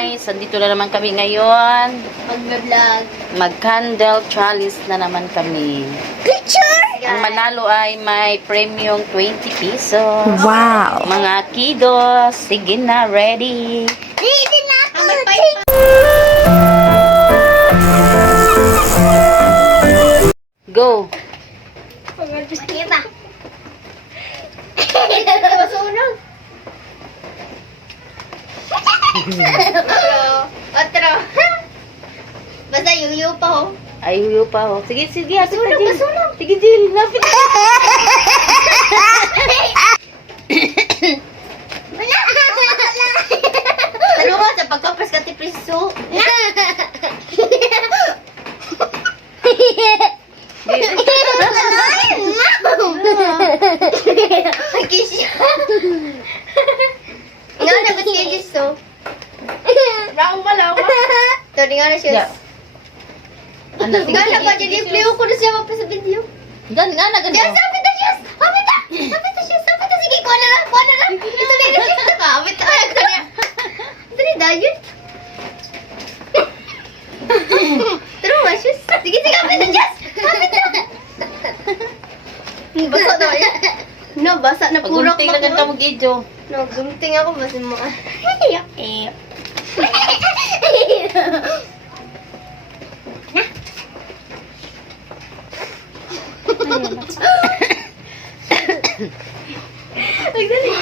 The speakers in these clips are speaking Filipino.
guys, andito na naman kami ngayon. Mag-vlog. Mag-candle chalice na naman kami. Picture! Ang manalo ay may premium 20 pesos. Wow. Mga kiddos, sige na, ready. Hindi na ako. Go. Makita. Masunog. Otro. Basta yuyu pa ho. Ay, huyo pa ho. Sige, sige, ate Masunog, Jill. masunog. Sige, Jill, lapit. Talo ko sa pagkapres ka ti priso. Ay, kisya. Nga na, ba't kayo gusto? Lang pala ako. Ito, di nga na siya. Yeah. Ano, sige, Nga na ba, sige. dyan play ko na siya mapa sa video. Gan, nga na, Diyan, ganun. sapit na siya! Sapit na! Sapit na siya! Sapit na! Sige, kuha na lang! Kuha na lang! Ito na yun siya! Sapit na! Ay, kuha na! Ito na dayon! Tara mo, siya! Sige, sige! Sapit na siya! Sapit na! Basa na eh. No, basa na puro Pag-unting lang ka mag-idyo. No, gunting ako basta mo. Ay, Nagdali.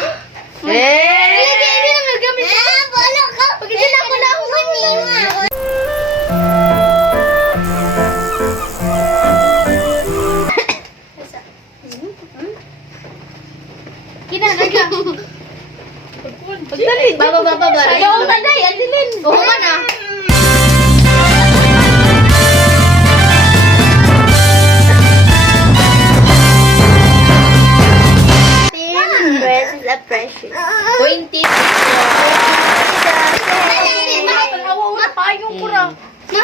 Eh! Hindi na magamit. Bolo ka. Pagkita ako na ako manima. Kinanaga. Pagdali. Baba. Ikaw ang taday, andilin. Oo man ah. Precious a precious. 20 pesos.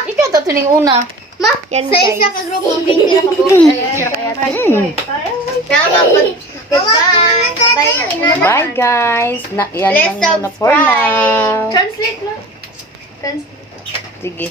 Ikaw tatuning una. Ma, yan sa isa ka group ng 20 na kabuo. Tama po. Goodbye. Bye guys. Yan Let's lang muna for subscribe. now. Translate mo. Translate. Sige.